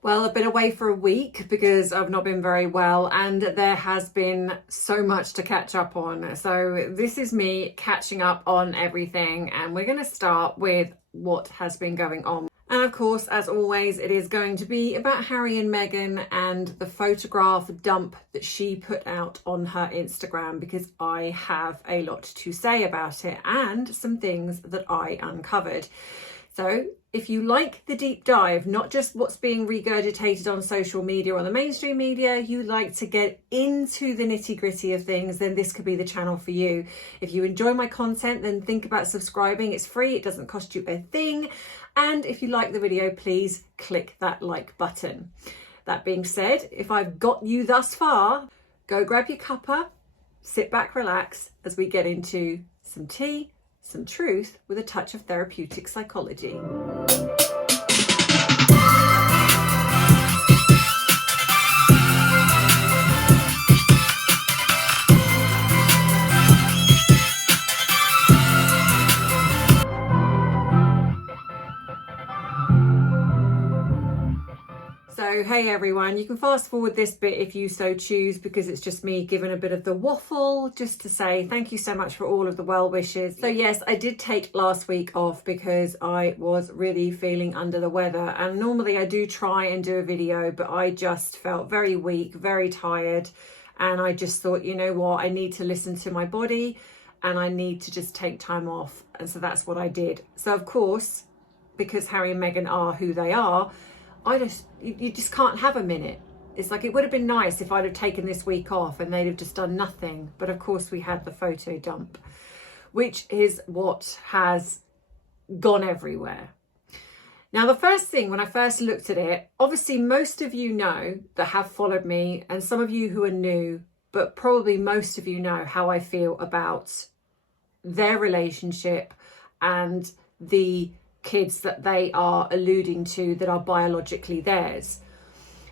Well, I've been away for a week because I've not been very well and there has been so much to catch up on. So this is me catching up on everything, and we're going to start with what has been going on. And of course, as always, it is going to be about Harry and Meghan and the photograph dump that she put out on her Instagram, because I have a lot to say about it and some things that I uncovered. So if you like the deep dive, not just what's being regurgitated on social media or the mainstream media, you like to get into the nitty gritty of things, then this could be the channel for you. If you enjoy my content, then think about subscribing. It's free, it doesn't cost you a thing. And if you like the video, please click that like button. That being said, if I've got you thus far, go grab your cuppa, sit back, relax as we get into some tea, some truth with a touch of therapeutic psychology. So hey everyone, you can fast forward this bit if you so choose, because it's just me giving a bit of the waffle just to say thank you so much for all of the well wishes. So yes, I did take last week off because I was really feeling under the weather, and normally I do try and do a video, but I just felt very weak, very tired, and I just thought, you know what, I need to listen to my body and I need to just take time off. And so that's what I did. So of course, because Harry and Meghan are who they are, you just can't have a minute. It's like, it would have been nice if I'd have taken this week off and they'd have just done nothing. But of course we had the photo dump, which is what has gone everywhere. Now, the first thing, when I first looked at it, obviously most of you know that have followed me, and some of you who are new, but probably most of you know how I feel about their relationship and the kids that they are alluding to that are biologically theirs.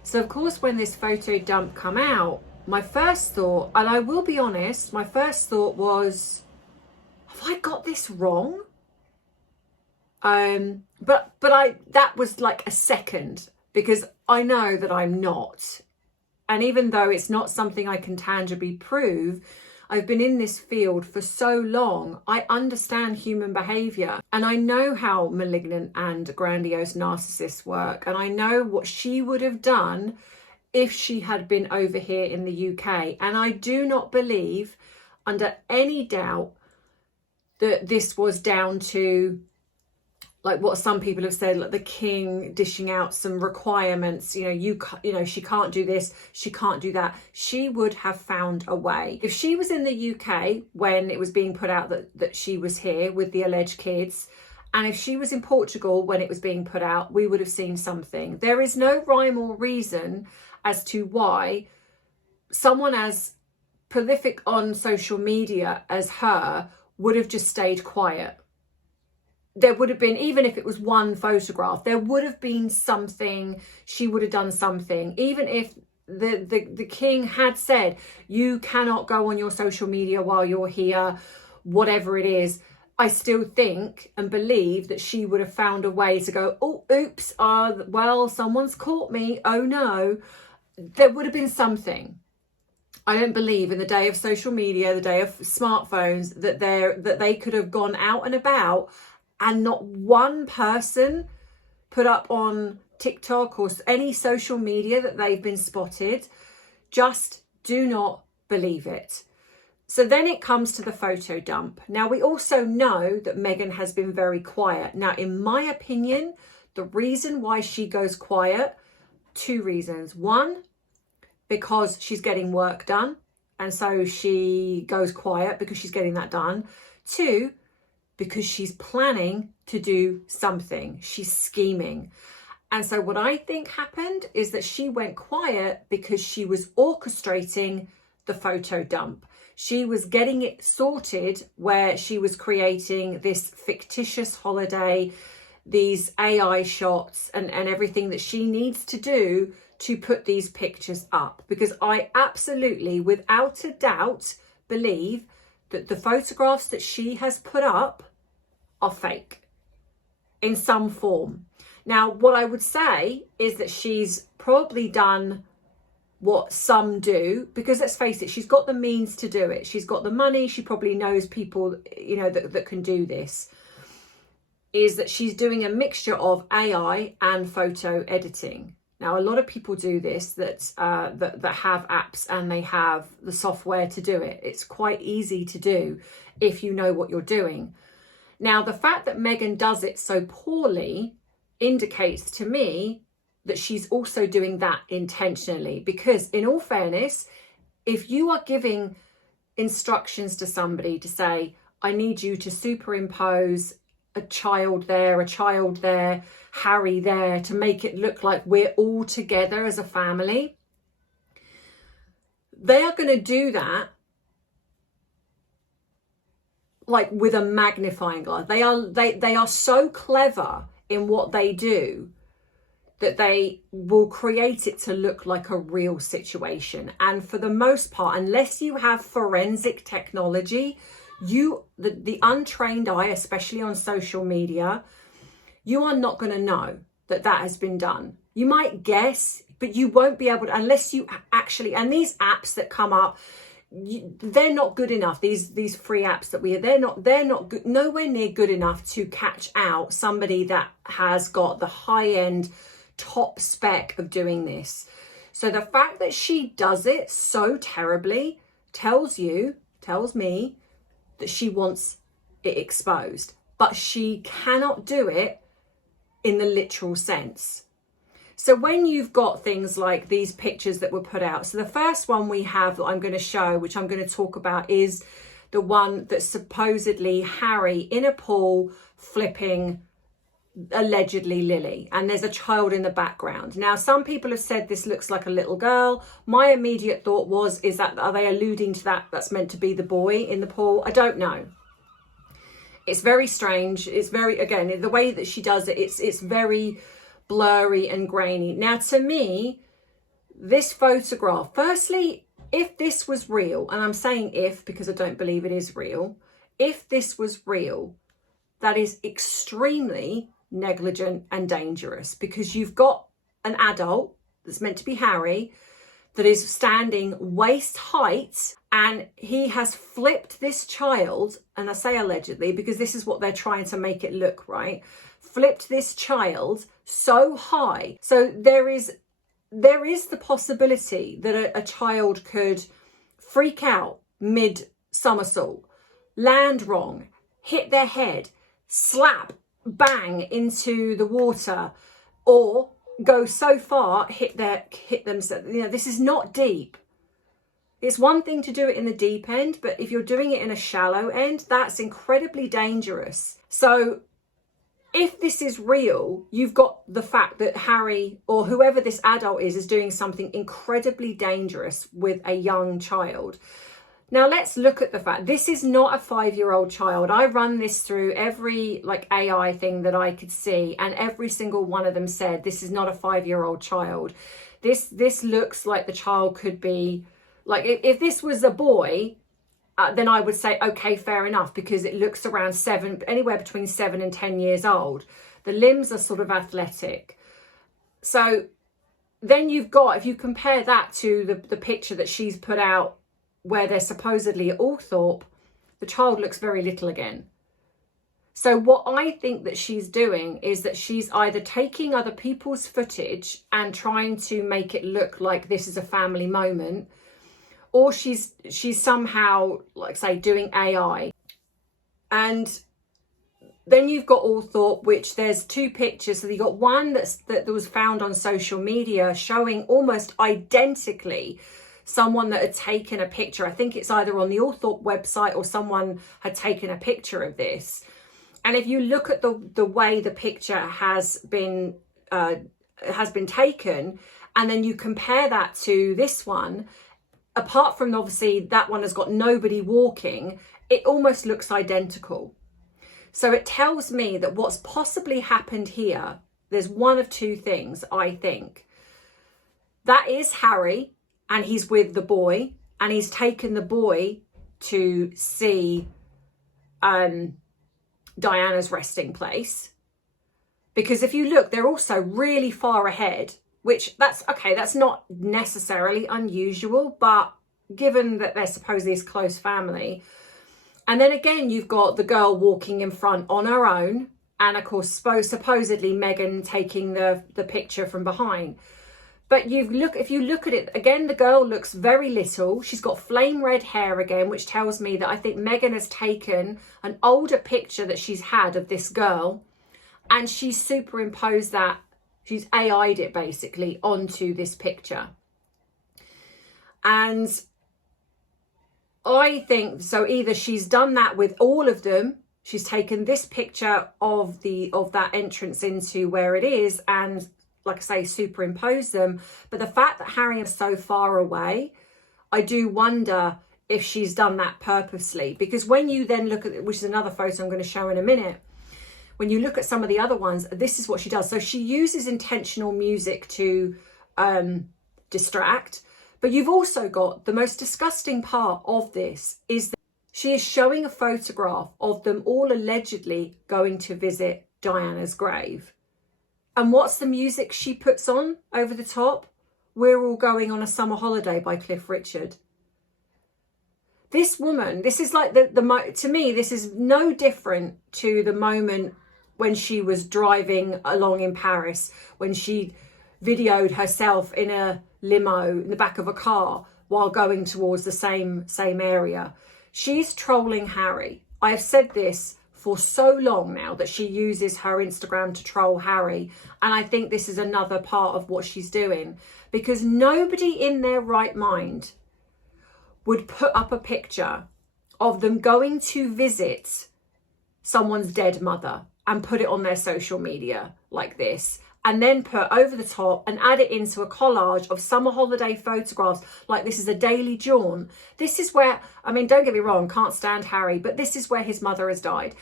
So of course, when this photo dump come out, my first thought, and I will be honest, my first thought was, have I got this wrong? But that was like a second, because I know that I'm not. And even though it's not something I can tangibly prove, I've been in this field for so long, I understand human behaviour, and I know how malignant and grandiose narcissists work, and I know what she would have done if she had been over here in the UK. And I do not believe, under any doubt, that this was down to, like what some people have said, like the king dishing out some requirements, she can't do this, she can't do that. She would have found a way. If she was in the UK when it was being put out that she was here with the alleged kids, and if she was in Portugal when it was being put out, we would have seen something. There is no rhyme or reason as to why someone as prolific on social media as her would have just stayed quiet. There would have been, even if it was one photograph, there would have been something. She would have done something. Even if the king had said, you cannot go on your social media while you're here, whatever it is, I still think and believe that she would have found a way to go, oh, oops, well, someone's caught me, oh no. There would have been something. I don't believe in the day of social media, the day of smartphones, that they could have gone out and about and not one person put up on TikTok or any social media that they've been spotted. Just do not believe it. So then it comes to the photo dump. Now, we also know that Meghan has been very quiet. Now, in my opinion, the reason why she goes quiet, two reasons. One, because she's getting work done, and so she goes quiet because she's getting that done. Two, because she's planning to do something. She's scheming. And so what I think happened is that she went quiet because she was orchestrating the photo dump. She was getting it sorted, where she was creating this fictitious holiday, these AI shots and everything that she needs to do to put these pictures up. Because I absolutely, without a doubt, believe that the photographs that she has put up are fake in some form. Now, what I would say is that she's probably done what some do, because let's face it, she's got the means to do it. She's got the money. She probably knows people, you know, that can do this. Is that she's doing a mixture of AI and photo editing. Now, a lot of people do this that have apps and they have the software to do it. It's quite easy to do if you know what you're doing. Now, the fact that Meghan does it so poorly indicates to me that she's also doing that intentionally, because in all fairness, if you are giving instructions to somebody to say, I need you to superimpose a child there, Harry there, to make it look like we're all together as a family, they are going to do that like with a magnifying glass. They are so clever in what they do that they will create it to look like a real situation. And for the most part, unless you have forensic technology, the untrained eye, especially on social media, you are not going to know that has been done. You might guess, but you won't be able to, unless you actually, and these apps that come up, they're not good enough. These free apps that they're not good, nowhere near good enough to catch out somebody that has got the high end top spec of doing this. So the fact that she does it so terribly tells me that she wants it exposed, but she cannot do it in the literal sense. So when you've got things like these pictures that were put out, so the first one we have that I'm going to show, which I'm going to talk about, is the one that's supposedly Harry in a pool flipping allegedly Lily, and there's a child in the background. Now, some people have said this looks like a little girl. My immediate thought was, are they alluding to that's meant to be the boy in the pool? I don't know. It's very strange. It's very, again, the way that she does it, it's very blurry and grainy. Now, to me, this photograph, firstly, if this was real, and I'm saying if because I don't believe it is real, if this was real, that is extremely negligent and dangerous, because you've got an adult that's meant to be Harry that is standing waist height, and he has flipped this child, and I say allegedly because this is what they're trying to make it look, right? Flipped this child so high. So there is the possibility that a child could freak out mid somersault, land wrong, hit their head, slap, bang into the water, or go so far, hit themselves. You know, this is not deep. It's one thing to do it in the deep end, but if you're doing it in a shallow end, that's incredibly dangerous. So if this is real, you've got the fact that Harry, or whoever this adult is doing something incredibly dangerous with a young child. Now, let's look at the fact this is not a 5-year-old child. I run this through every AI thing that I could see, and every single one of them said this is not a 5-year-old child. This looks like the child could be, like, if this was a boy, then I would say, okay, fair enough, because it looks around anywhere between 7 and 10 years old. The limbs are sort of athletic. So then you've got, if you compare that to the picture that she's put out where they're supposedly at Althorpe, the child looks very little again. So what I think that she's doing is that she's either taking other people's footage and trying to make it look like this is a family moment, or she's somehow, like, say, doing AI. And then you've got Althorpe, which there's 2 pictures. So you've got one that was found on social media showing almost identically someone that had taken a picture. I think it's either on the Althorpe website or someone had taken a picture of this. And if you look at the way the picture has been taken, and then you compare that to this one, apart from obviously that one has got nobody walking, it almost looks identical. So it tells me that what's possibly happened here, there's one of 2 things, I think. That is Harry, and he's with the boy, and he's taken the boy to see Diana's resting place. Because if you look, they're also really far ahead, which that's okay, that's not necessarily unusual, but given that they're supposedly this close family. And then again, you've got the girl walking in front on her own, and of course supposedly Meghan taking the picture from behind. But if you look at it again, the girl looks very little. She's got flame red hair again, which tells me that I think Meghan has taken an older picture that she's had of this girl, and she's superimposed that, she's AI'd it basically onto this picture. And I think, so either she's done that with all of them, she's taken this picture of that entrance into where it is and, like I say, superimpose them. But the fact that Harry is so far away, I do wonder if she's done that purposely. Because when you then look at, which is another photo I'm going to show in a minute, when you look at some of the other ones, this is what she does. So she uses intentional music to distract. But you've also got the most disgusting part of this is that she is showing a photograph of them all allegedly going to visit Diana's grave. And what's the music she puts on over the top? We're All Going on a Summer Holiday by Cliff Richard. This woman, this is like to me, this is no different to the moment when she was driving along in Paris, when she videoed herself in a limo in the back of a car while going towards the same area. She's trolling Harry. I have said this for so long now that she uses her Instagram to troll Harry, and I think this is another part of what she's doing, because nobody in their right mind would put up a picture of them going to visit someone's dead mother and put it on their social media like this, and then put over the top and add it into a collage of summer holiday photographs like this is a daily jaunt. This is where, I mean, don't get me wrong, can't stand Harry, but this is where his mother has died.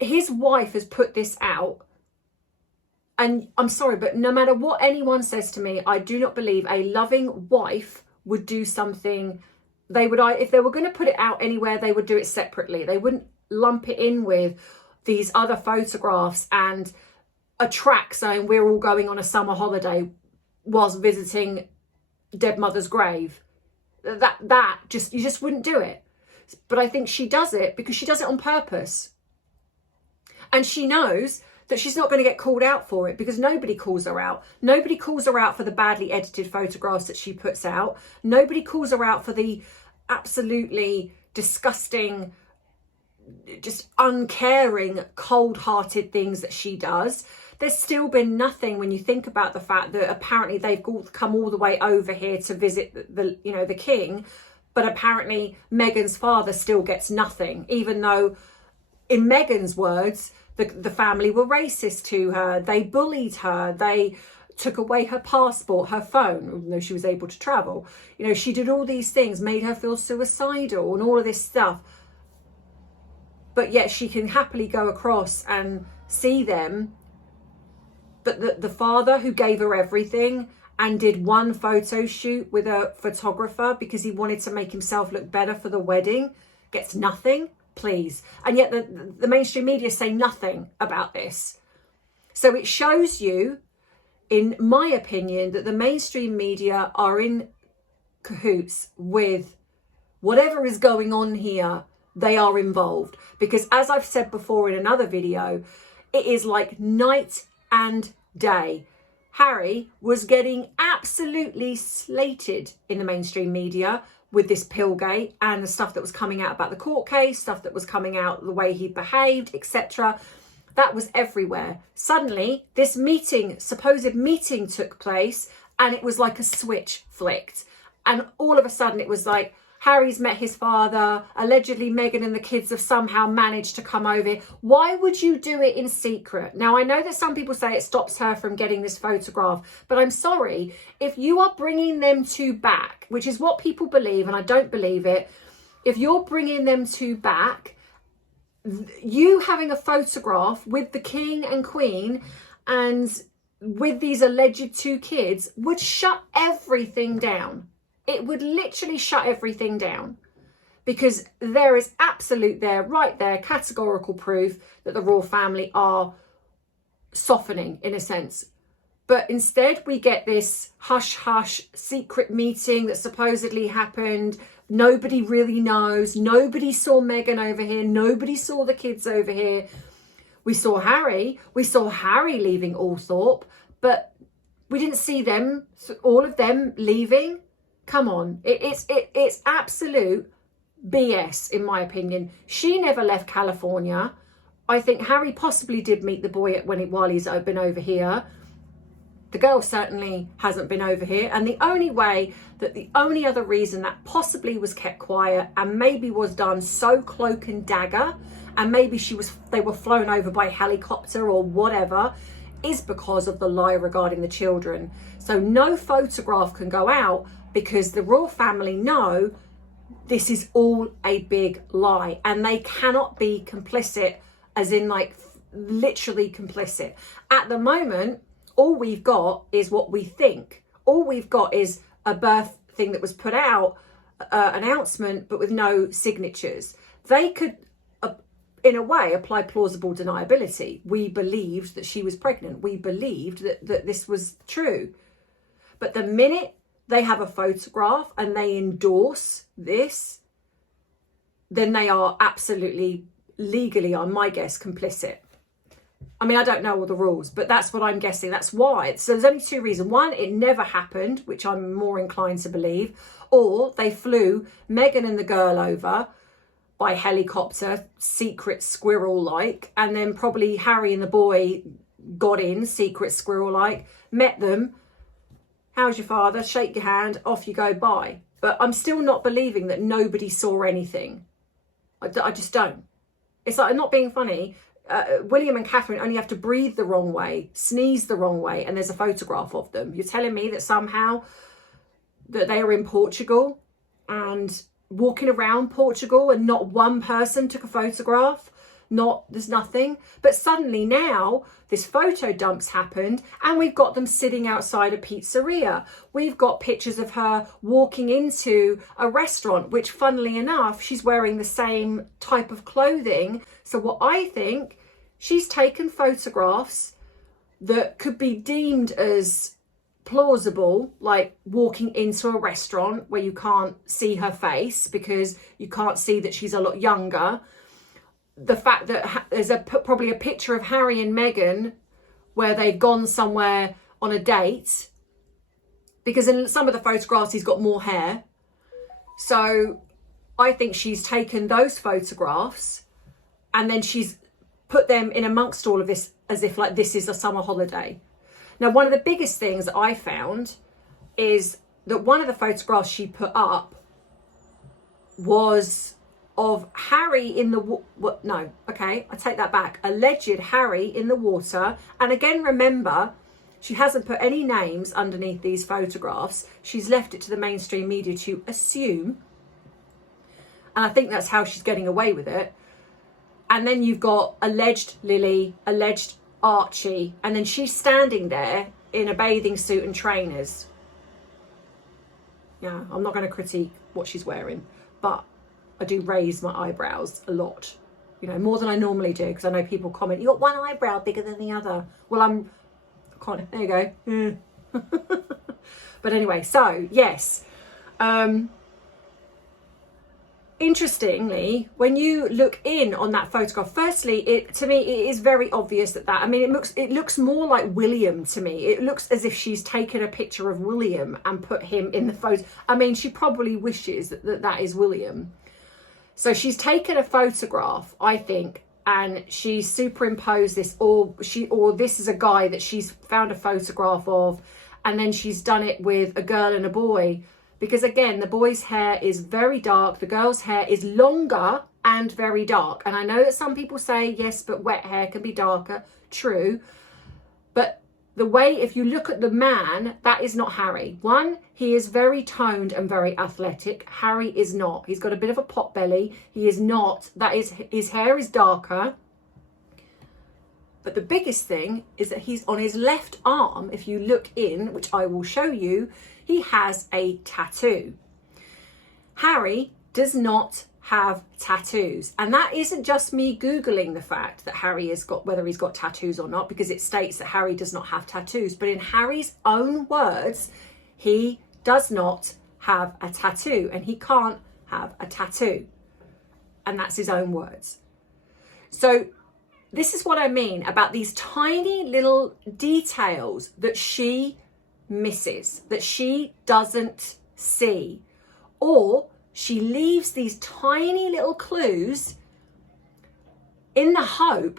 His wife has put this out, and I'm sorry, but no matter what anyone says to me, I do not believe a loving wife would do something. They would, if they were going to put it out anywhere, they would do it separately. They wouldn't lump it in with these other photographs and a track saying we're all going on a summer holiday whilst visiting dead mother's grave. That just, you just wouldn't do it. But I think she does it because she does it on purpose. And she knows that she's not going to get called out for it, because nobody calls her out. Nobody calls her out for the badly edited photographs that she puts out. Nobody calls her out for the absolutely disgusting, just uncaring, cold-hearted things that she does. There's still been nothing when you think about the fact that apparently they've come all the way over here to visit the king, but apparently Meghan's father still gets nothing, even though in Meghan's words, the family were racist to her. They bullied her. They took away her passport, her phone, even though she was able to travel. You know, she did all these things, made her feel suicidal and all of this stuff. But yet she can happily go across and see them. But the father who gave her everything and did one photo shoot with a photographer because he wanted to make himself look better for the wedding gets nothing, please. And yet the mainstream media say nothing about this. So it shows you, in my opinion, that the mainstream media are in cahoots with whatever is going on here. They are involved, because as I've said before in another video, it is like night and day. Harry was getting absolutely slated in the mainstream media with this Pillgate and the stuff that was coming out about the court case, stuff that was coming out the way he behaved, etc. That was everywhere. Suddenly, this supposed meeting took place, and it was like a switch flicked. And all of a sudden it was like, Harry's met his father, allegedly Meghan and the kids have somehow managed to come over. Why would you do it in secret? Now, I know that some people say it stops her from getting this photograph, but I'm sorry, if you are bringing them two back, which is what people believe, and I don't believe it, if you're bringing them two back, you having a photograph with the king and queen and with these alleged two kids would shut everything down. It would literally shut everything down, because there is right there, categorical proof that the royal family are softening in a sense. But instead we get this hush-hush secret meeting that supposedly happened. Nobody really knows. Nobody saw Meghan over here. Nobody saw the kids over here. We saw Harry. We saw Harry leaving Althorpe, but we didn't see them, all of them leaving. Come on. It's absolute BS, in my opinion. She never left California. I think Harry possibly did meet the boy while he's been over here. The girl certainly hasn't been over here. And the only other reason that possibly was kept quiet and maybe was done so cloak and dagger, and maybe they were flown over by helicopter or whatever, is because of the lie regarding the children. So no photograph can go out because the royal family know this is all a big lie, and they cannot be complicit, as in like literally complicit. At the moment, all we've got is what we think. All we've got is a birth thing that was put out, announcement, but with no signatures. They could, in a way, apply plausible deniability. We believed that she was pregnant. We believed that this was true. But the minute they have a photograph and they endorse this, then they are absolutely, legally, on my guess, complicit. I mean, I don't know all the rules, but that's what I'm guessing. That's why. So there's only two reasons. One, it never happened, which I'm more inclined to believe. Or they flew Meghan and the girl over by helicopter, secret squirrel-like, and then probably Harry and the boy got in, secret squirrel-like, met them. How's your father? Shake your hand, off you go, bye. But I'm still not believing that nobody saw anything. I just don't. It's like, I'm not being funny. William and Catherine only have to breathe the wrong way, sneeze the wrong way, and there's a photograph of them. You're telling me that somehow that they are in Portugal and walking around Portugal and not one person took a photograph? There's nothing. But suddenly now this photo dump's happened and we've got them sitting outside a pizzeria. We've got pictures of her walking into a restaurant, which funnily enough, she's wearing the same type of clothing. So what I think, she's taken photographs that could be deemed as plausible, like walking into a restaurant where you can't see her face because you can't see that she's a lot younger. The fact that there's probably a picture of Harry and Meghan where they've gone somewhere on a date, because in some of the photographs he's got more hair. So I think she's taken those photographs and then she's put them in amongst all of this as if like this is a summer holiday. Now, one of the biggest things that I found is that one of the photographs she put up was of Harry in the I take that back. Alleged Harry in the water. And again, remember, she hasn't put any names underneath these photographs. She's left it to the mainstream media to assume. And I think that's how she's getting away with it. And then you've got alleged Lily, alleged Archie, and then she's standing there in a bathing suit and trainers. Yeah, I'm not going to critique what she's wearing, but I do raise my eyebrows a lot, you know, more than I normally do, because I know people comment, you got one eyebrow bigger than the other. Well, there you go. But anyway, so yes. Interestingly, when you look in on that photograph, firstly, to me, it is very obvious that I mean, it looks more like William to me. It looks as if she's taken a picture of William and put him in the photo. I mean, she probably wishes that is William. So she's taken a photograph, I think, and she's superimposed this, or this is a guy that she's found a photograph of, and then she's done it with a girl and a boy. Because again, the boy's hair is very dark, the girl's hair is longer and very dark. And I know that some people say, yes, but wet hair can be darker. True. But the way, if you look at the man, that is not Harry. One, he is very toned and very athletic. Harry is not. He's got a bit of a pot belly. He is not. His hair is darker. But the biggest thing is that he's on his left arm. If you look in, which I will show you, he has a tattoo. Harry does not have tattoos. And that isn't just me Googling the fact that Harry has got, whether he's got tattoos or not, because it states that Harry does not have tattoos. But in Harry's own words, he does not have a tattoo, and he can't have a tattoo. And that's his own words. So this is what I mean about these tiny little details that she misses, that she doesn't see, or she leaves these tiny little clues in the hope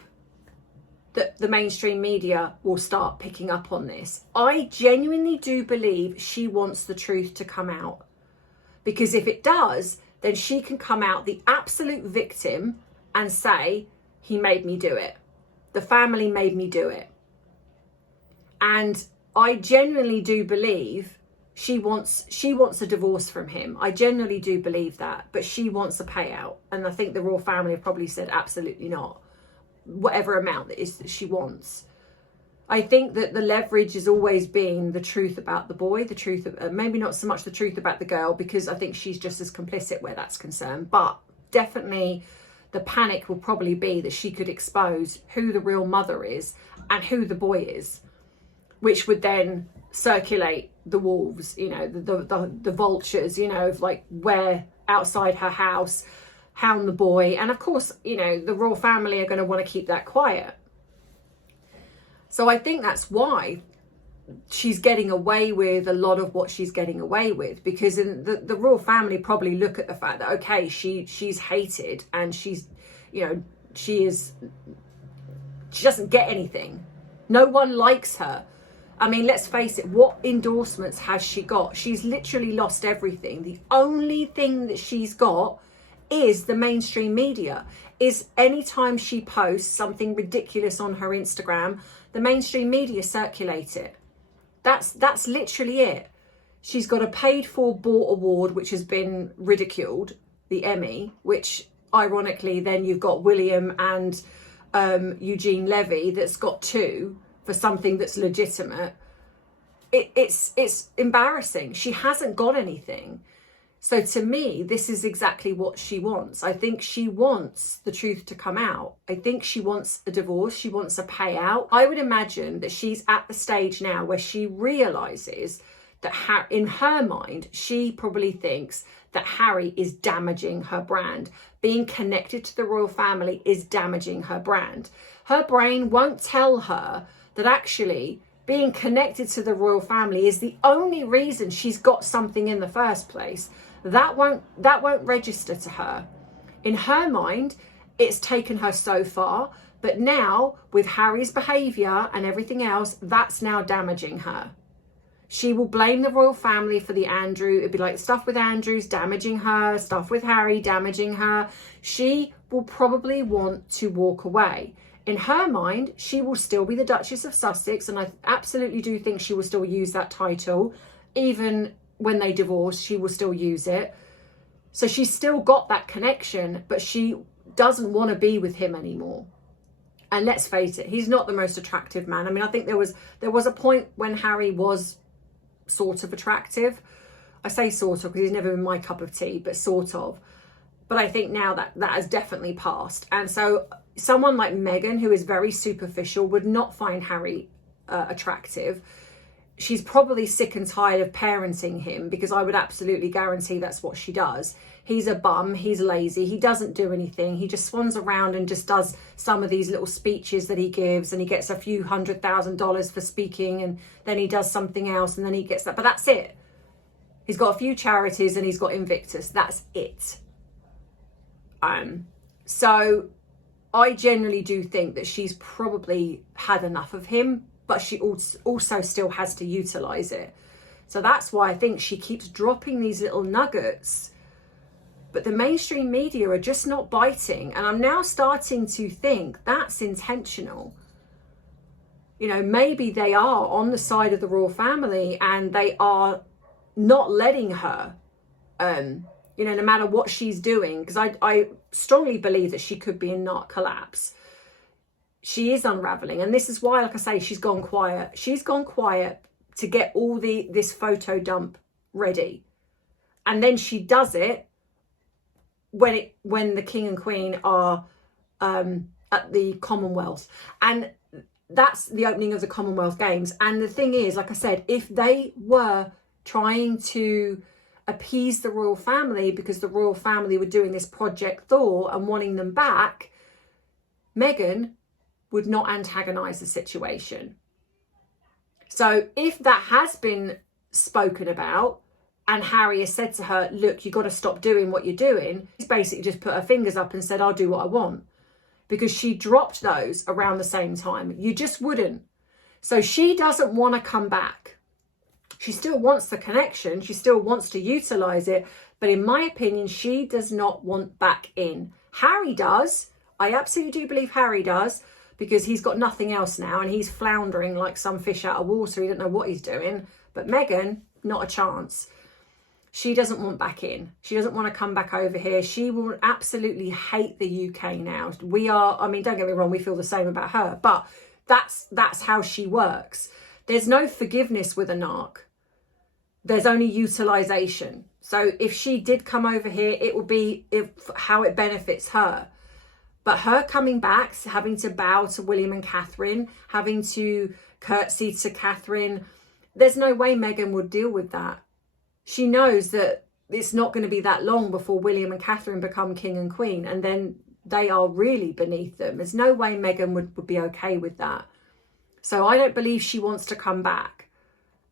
that the mainstream media will start picking up on this. I genuinely do believe she wants the truth to come out, because if it does, then she can come out the absolute victim and say, he made me do it. The family made me do it. And I genuinely do believe she wants a divorce from him. I genuinely do believe that, but she wants a payout. And I think the royal family have probably said absolutely not, whatever amount that is that she wants. I think that the leverage has always been the truth about the boy, the truth of, maybe not so much the truth about the girl, because I think she's just as complicit where that's concerned. But definitely the panic will probably be that she could expose who the real mother is and who the boy is, which would then circulate the wolves, you know, the vultures, you know, of like where outside her house, hound the boy. And of course, you know, the royal family are going to want to keep that quiet. So I think that's why she's getting away with a lot of what she's getting away with, because in the royal family probably look at the fact that, okay, she's hated and she's, you know, she doesn't get anything. No one likes her. I mean, let's face it, what endorsements has she got? She's literally lost everything. The only thing that she's got is the mainstream media. Is anytime she posts something ridiculous on her Instagram, the mainstream media circulate it. That's literally it. She's got a paid for bought award, which has been ridiculed, the Emmy, which ironically then you've got William and Eugene Levy that's got 2 for something that's legitimate. It's embarrassing. She hasn't got anything. So to me, this is exactly what she wants. I think she wants the truth to come out. I think she wants a divorce. She wants a payout. I would imagine that she's at the stage now where she realizes that in her mind, she probably thinks that Harry is damaging her brand. Being connected to the royal family is damaging her brand. Her brain won't tell her that actually being connected to the royal family is the only reason she's got something in the first place. That won't register to her. In her mind, it's taken her so far, but now with Harry's behaviour and everything else, that's now damaging her. She will blame the royal family for the Andrew. It'd be like stuff with Andrew's damaging her, stuff with Harry damaging her. She will probably want to walk away. In her mind, she will still be the Duchess of Sussex, and I absolutely do think she will still use that title. Even when they divorce, she will still use it. So she's still got that connection, but she doesn't want to be with him anymore. And let's face it, he's not the most attractive man. I mean, I think there was a point when Harry was sort of attractive. I say sort of because he's never been my cup of tea, but sort of. But I think now that has definitely passed. And so someone like Meghan, who is very superficial, would not find Harry attractive. She's probably sick and tired of parenting him, because I would absolutely guarantee that's what she does. He's a bum, he's lazy, he doesn't do anything. He just swans around and just does some of these little speeches that he gives, and he gets a few $100,000 for speaking, and then he does something else, and then he gets that. But that's it. He's got a few charities and he's got Invictus. That's it. So I generally do think that she's probably had enough of him, but she also still has to utilize it. So that's why I think she keeps dropping these little nuggets. But the mainstream media are just not biting. And I'm now starting to think that's intentional. You know, maybe they are on the side of the royal family and they are not letting her, you know, no matter what she's doing. Because I strongly believe that she could be in narc collapse. She is unraveling. And this is why, like I say, she's gone quiet. She's gone quiet to get all this photo dump ready. And then she does it when the King and Queen are at the Commonwealth. And that's the opening of the Commonwealth Games. And the thing is, like I said, if they were trying to appease the royal family because the royal family were doing this Project Thor and wanting them back, Meghan would not antagonise the situation. So if that has been spoken about and Harry has said to her, look, you've got to stop doing what you're doing, she's basically just put her fingers up and said, I'll do what I want. Because she dropped those around the same time. You just wouldn't. So she doesn't want to come back. She still wants the connection. She still wants to utilise it. But in my opinion, she does not want back in. Harry does. I absolutely do believe Harry does, because he's got nothing else now and he's floundering like some fish out of water. He doesn't know what he's doing. But Meghan, not a chance. She doesn't want back in. She doesn't want to come back over here. She will absolutely hate the UK now. We are, I mean, don't get me wrong, we feel the same about her, but that's how she works. There's no forgiveness with a narc. There's only utilisation. So if she did come over here, it will be how it benefits her. But her coming back, having to bow to William and Catherine, having to curtsy to Catherine, there's no way Meghan would deal with that. She knows that it's not going to be that long before William and Catherine become King and Queen, and then they are really beneath them. There's no way Meghan would be okay with that. So I don't believe she wants to come back.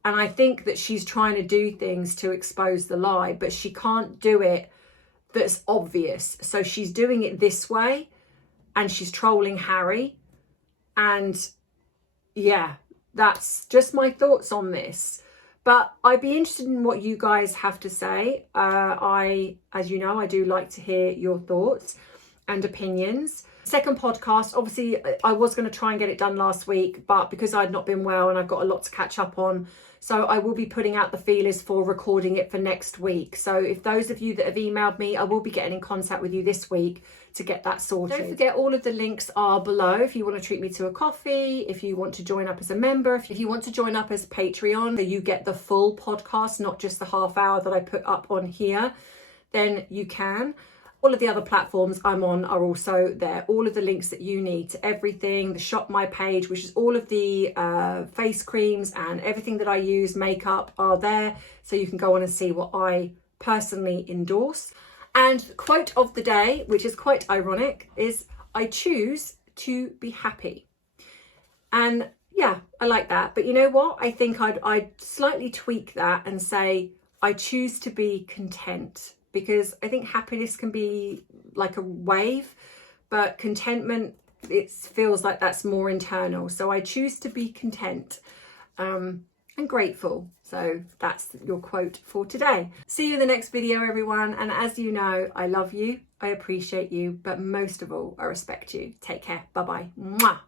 And I think that she's trying to do things to expose the lie, but she can't do it that's obvious. So she's doing it this way, and she's trolling Harry. And yeah, that's just my thoughts on this. But I'd be interested in what you guys have to say. As you know, I do like to hear your thoughts and opinions. Second podcast, obviously, I was going to try and get it done last week, but because I'd not been well and I've got a lot to catch up on, so I will be putting out the feelers for recording it for next week. So if those of you that have emailed me, I will be getting in contact with you this week to get that sorted. Don't forget, all of the links are below if you want to treat me to a coffee, if you want to join up as a member, if you want to join up as Patreon, so you get the full podcast, not just the half hour that I put up on here, then you can. All of the other platforms I'm on are also there. All of the links that you need to everything, the ShopMy page, which is all of the face creams and everything that I use, makeup, are there. So you can go on and see what I personally endorse. And the quote of the day, which is quite ironic, is I choose to be happy. And yeah, I like that. But you know what? I think I'd slightly tweak that and say I choose to be content. Because I think happiness can be like a wave, but contentment, it feels like that's more internal. So I choose to be content and grateful. So that's your quote for today. See you in the next video, everyone. And as you know, I love you, I appreciate you, but most of all, I respect you. Take care. Bye-bye. Mwah.